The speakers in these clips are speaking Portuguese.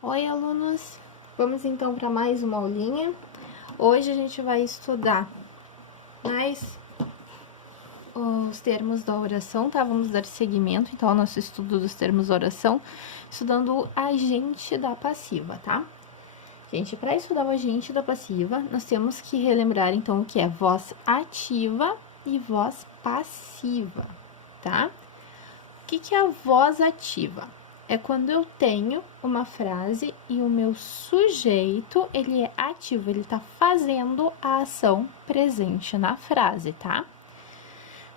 Oi, alunos! Vamos então para mais uma aulinha. Hoje a gente vai estudar mais os termos da oração, tá? Vamos dar seguimento, então, ao nosso estudo dos termos da oração, estudando o agente da passiva, tá? Gente, para estudar o agente da passiva, nós temos que relembrar, então, o que é voz ativa e voz passiva, tá? O que é a voz ativa? É quando eu tenho uma frase e o meu sujeito, ele é ativo, ele tá fazendo a ação presente na frase, tá?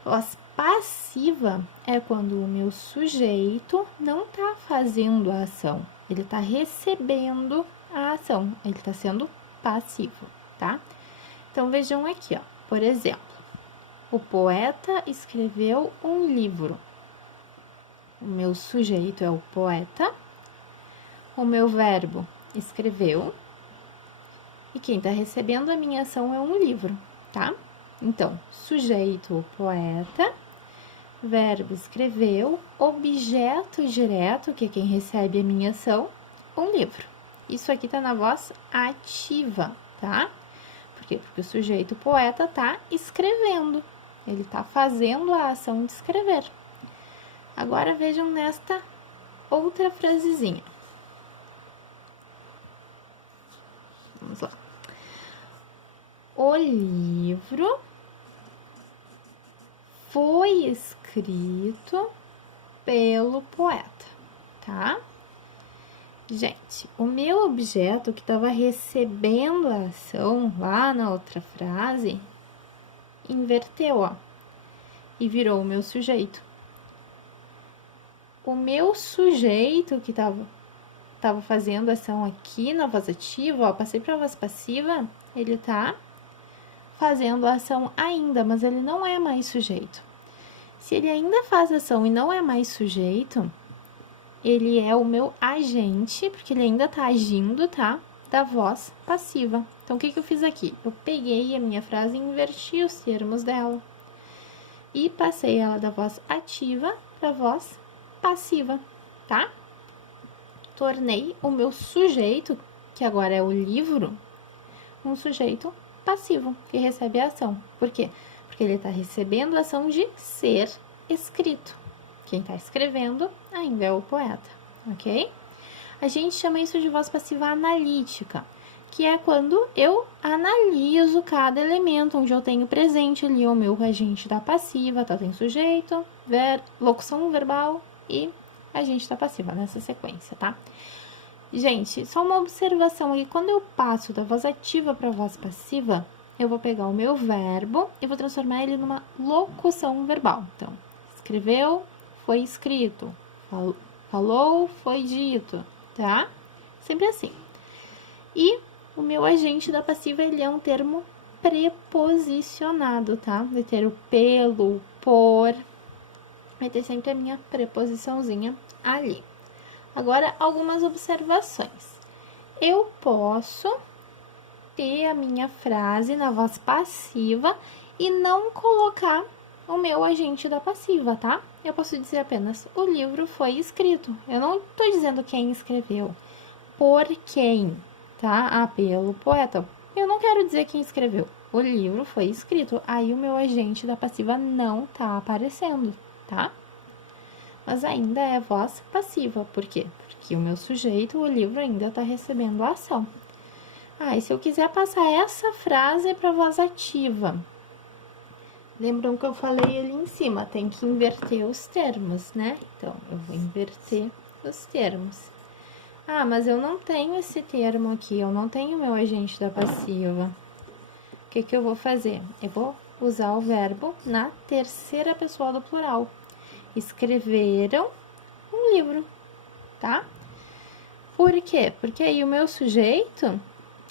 Voz passiva é quando o meu sujeito não tá fazendo a ação, ele tá recebendo a ação, ele tá sendo passivo, tá? Então, vejam aqui, ó, por exemplo, o poeta escreveu um livro. O meu sujeito é o poeta, o meu verbo escreveu, e quem está recebendo a minha ação é um livro, tá? Então, sujeito, o poeta, verbo escreveu, objeto direto, que é quem recebe a minha ação, um livro. Isso aqui tá na voz ativa, tá? Por quê? Porque o sujeito, o poeta, tá escrevendo, ele tá fazendo a ação de escrever. Agora, vejam nesta outra frasezinha. Vamos lá. O livro foi escrito pelo poeta, tá? Gente, o meu objeto que estava recebendo a ação lá na outra frase, inverteu, ó, e virou o meu sujeito. O meu sujeito que estava fazendo ação aqui na voz ativa, ó, passei para a voz passiva, ele tá fazendo a ação ainda, mas ele não é mais sujeito. Se ele ainda faz ação e não é mais sujeito, ele é o meu agente, porque ele ainda tá agindo, tá? Da voz passiva. Então, o que eu fiz aqui? Eu peguei a minha frase e inverti os termos dela. E passei ela da voz ativa para a voz passiva, tá? Tornei o meu sujeito, que agora é o livro, um sujeito passivo, que recebe a ação. Por quê? Porque ele está recebendo a ação de ser escrito. Quem está escrevendo ainda é o poeta, ok? A gente chama isso de voz passiva analítica, que é quando eu analiso cada elemento, onde eu tenho presente ali o meu agente da passiva, tá? Tem sujeito, locução verbal e agente da passiva, nessa sequência, tá? Gente, só uma observação aqui, quando eu passo da voz ativa para a voz passiva, eu vou pegar o meu verbo e vou transformar ele numa locução verbal. Então, escreveu, foi escrito, falou, foi dito, tá? Sempre assim. E o meu agente da passiva, ele é um termo preposicionado, tá? Vai ter o pelo, o por, vai ter sempre a minha preposiçãozinha ali. Agora, algumas observações. Eu posso ter a minha frase na voz passiva e não colocar o meu agente da passiva, tá? Eu posso dizer apenas, o livro foi escrito. Eu não estou dizendo quem escreveu, por quem, tá? Ah, pelo poeta. Eu não quero dizer quem escreveu. O livro foi escrito. Aí o meu agente da passiva não tá aparecendo, tá? Mas ainda é voz passiva. Por quê? Porque o meu sujeito, o livro, ainda está recebendo a ação. Ah, e se eu quiser passar essa frase para voz ativa? Lembram que eu falei ali em cima? Tem que inverter os termos, né? Então, eu vou inverter os termos. Ah, mas eu não tenho esse termo aqui, eu não tenho meu agente da passiva. O que eu vou fazer? Eu vou usar o verbo na terceira pessoa do plural. Escreveram um livro, tá? Por quê? Porque aí o meu sujeito,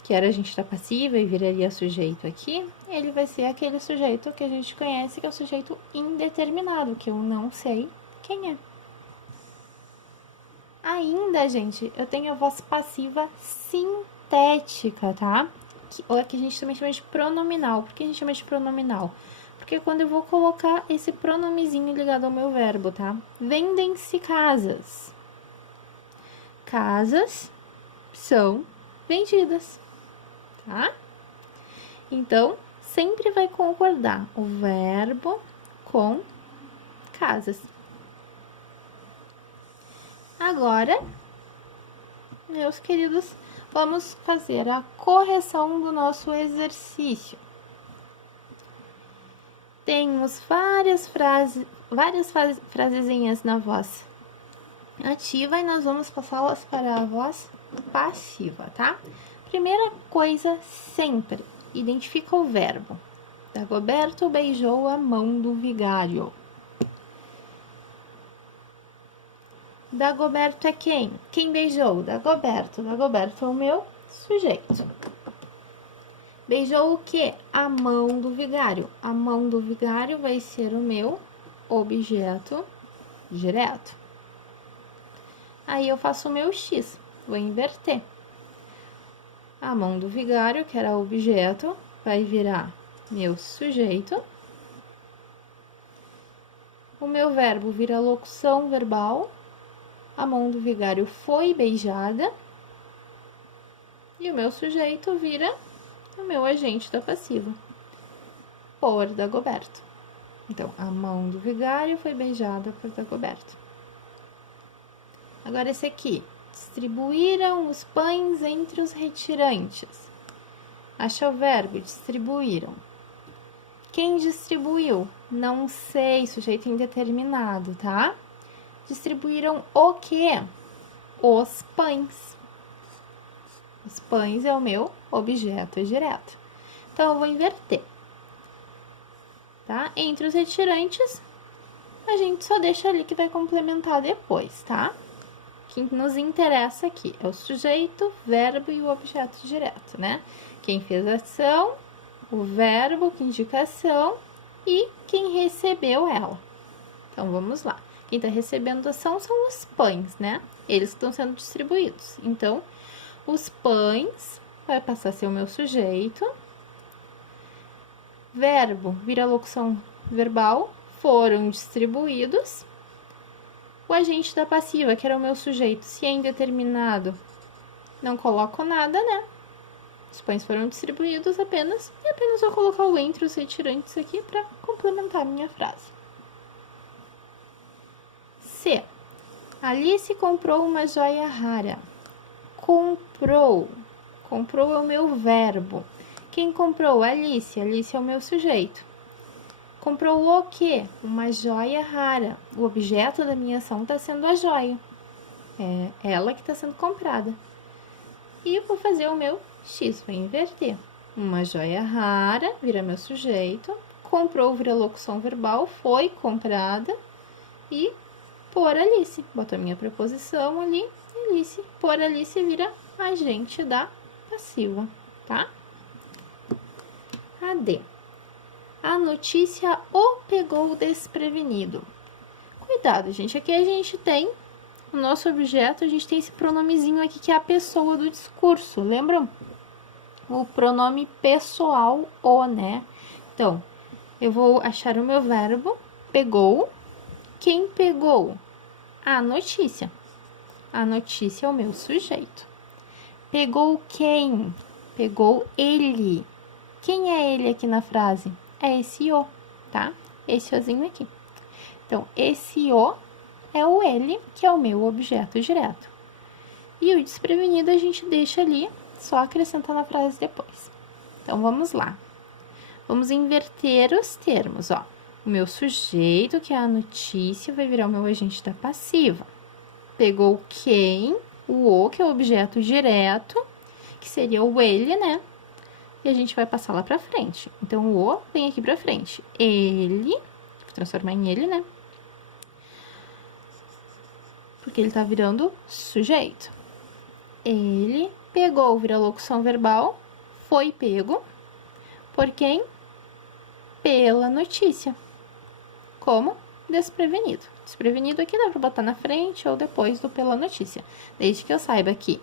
que era agente da passiva e viraria sujeito aqui, ele vai ser aquele sujeito que a gente conhece, que é o sujeito indeterminado, que eu não sei quem é. Ainda, gente, eu tenho a voz passiva sintética, tá? Que a gente também chama de pronominal. Por que a gente chama de pronominal? Porque quando eu vou colocar esse pronomezinho ligado ao meu verbo, tá? Vendem-se casas. Casas são vendidas, tá? Então, sempre vai concordar o verbo com casas. Agora, meus queridos, vamos fazer a correção do nosso exercício. Temos várias frasezinhas na voz ativa e nós vamos passá-las para a voz passiva, tá? Primeira coisa, sempre, identifica o verbo. Dagoberto beijou a mão do vigário. Dagoberto é quem? Quem beijou? Dagoberto. Dagoberto é o meu sujeito. Beijou o quê? A mão do vigário. A mão do vigário vai ser o meu objeto direto. Aí eu faço o meu X, vou inverter. A mão do vigário, que era objeto, vai virar meu sujeito. O meu verbo vira locução verbal. A mão do vigário foi beijada. E o meu sujeito vira o meu agente da passiva, por Dagoberto. Então, a mão do vigário foi beijada por Dagoberto. Agora, esse aqui. Distribuíram os pães entre os retirantes. Acha o verbo, distribuíram. Quem distribuiu? Não sei, sujeito indeterminado, tá? Distribuíram o quê? Os pães. Os pães é o meu objeto direto. Então, eu vou inverter. Tá? Entre os retirantes, a gente só deixa ali que vai complementar depois, tá? O que nos interessa aqui é o sujeito, verbo e o objeto direto, né? Quem fez a ação, o verbo, que indica a ação e quem recebeu ela. Então, vamos lá. Quem está recebendo a ação são os pães, né? Eles estão sendo distribuídos. Então, os pães vai passar a ser o meu sujeito. Verbo vira locução verbal, foram distribuídos. O agente da passiva, que era o meu sujeito, se é indeterminado, não coloco nada, né? Os pães foram distribuídos apenas, e apenas vou colocar o entre os retirantes aqui para complementar a minha frase. C. Alice comprou uma joia rara. Comprou. Comprou é o meu verbo. Quem comprou? Alice. Alice é o meu sujeito. Comprou o quê? Uma joia rara. O objeto da minha ação está sendo a joia. É ela que está sendo comprada. E vou fazer o meu X, vou inverter. Uma joia rara, vira meu sujeito. Comprou, vira locução verbal, foi comprada. E por Alice. Boto a minha preposição ali. Alice. Por Alice vira agente da passiva, tá? A D. A notícia o pegou desprevenido. Cuidado, gente. Aqui a gente tem o nosso objeto, a gente tem esse pronomezinho aqui que é a pessoa do discurso, lembram? O pronome pessoal, o, né? Então, eu vou achar o meu verbo, pegou. Quem pegou? A notícia. A notícia é o meu sujeito. Pegou quem? Pegou ele. Quem é ele aqui na frase? É esse o, tá? Esse ozinho aqui. Então, esse o é o ele, que é o meu objeto direto. E o desprevenido a gente deixa ali, só acrescentar na frase depois. Então, vamos lá. Vamos inverter os termos, ó. O meu sujeito, que é a notícia, vai virar o meu agente da passiva. Pegou quem? O o, que é o objeto direto, que seria o ele, né? E a gente vai passar lá pra frente. Então, o o vem aqui pra frente. Ele, vou transformar em ele, né? Porque ele tá virando sujeito. Ele pegou, vira locução verbal, foi pego. Por quem? Pela notícia. Como? Desprevenido. Desprevenido aqui dá pra botar na frente ou depois do pela notícia. Desde que eu saiba que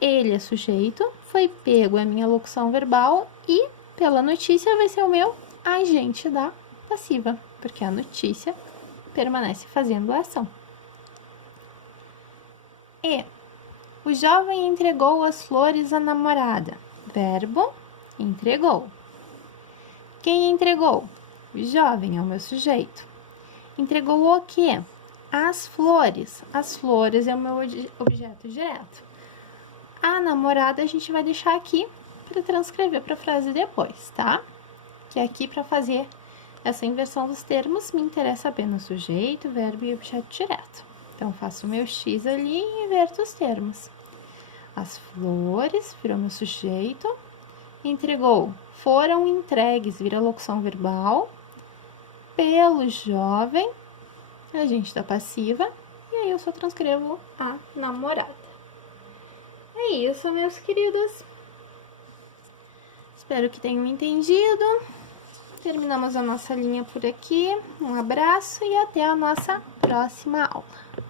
ele é sujeito, foi pego é a minha locução verbal e pela notícia vai ser o meu agente da passiva, porque a notícia permanece fazendo a ação. E o O jovem entregou as flores à namorada. Verbo, entregou. Quem entregou? O jovem é o meu sujeito. Entregou o quê? As flores. As flores é o meu objeto direto. A namorada a gente vai deixar aqui para transcrever para a frase depois, tá? Que aqui para fazer essa inversão dos termos me interessa apenas sujeito, verbo e objeto direto. Então, faço o meu X ali e inverto os termos. As flores, virou meu sujeito. Entregou, foram entregues, vira locução verbal. Pelo jovem, agente da passiva. E aí, eu só transcrevo a namorada. É isso, meus queridos. Espero que tenham entendido. Terminamos a nossa linha por aqui. Um abraço e até a nossa próxima aula.